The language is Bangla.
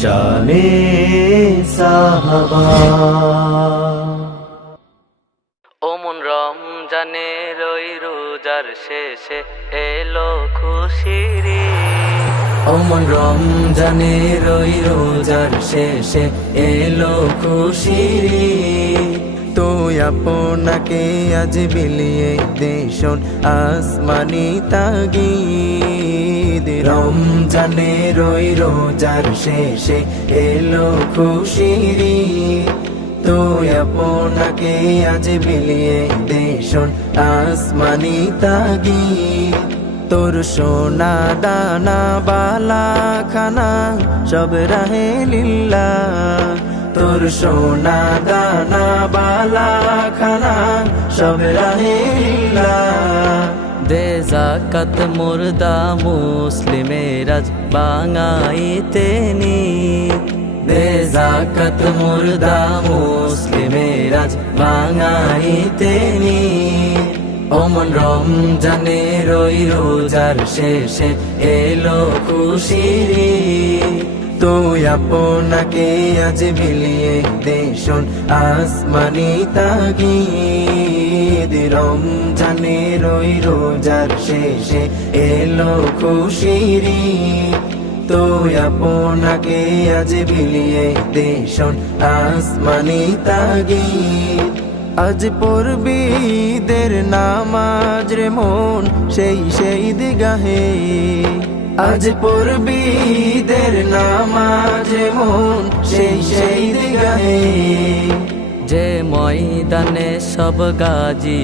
শানে সাহাবা। ও মন রমজানের ওই রোজার শেষে এলো খুশির ঈদ। ও মন রমজানের ওই রোজার শেষে এলো খুশির ঈদ। তুই আপনাকে আজ বিলিয়ে দেশন আসমানি তাগিদ। রমজানের ওই রোজার শেষে এলো খুশির ঈদ। তুই আপনাকে আজ বিলিয়ে দেশন আসমানি তাগিদ। তোর সোনা দানা বালা খানা সব রাহে লিল্লাহ। তোর সোনা দানা বালা খানা সব রাহে লিল্লাহ। দে যাকাত মুর্দা মুসলিমের আজ বাঙাইতে নিদ। দে যাকাত মুর্দা মুসলিমের আজ বাঙাইতে নিদ। ও মন রমজানের ওই রোজার শেষে এলো খুশির ঈদ। তুই আপনাকে আজ বিলিয়ে দেশন আসমানি তাগিদ। রমজানের ওই রোজার শেষে এলো খুশির ঈদ। তুই আপনাকে আজ বিলিয়ে দেশন আসমানি তাগিদ। আজ পড়বি ঈদের নামাজ রে মন সেই ঈদগাহে। আজ পড়বি ঈদের নামাজ রে মন সেই ঈদগাহে। যে ময়দানে সব গাজী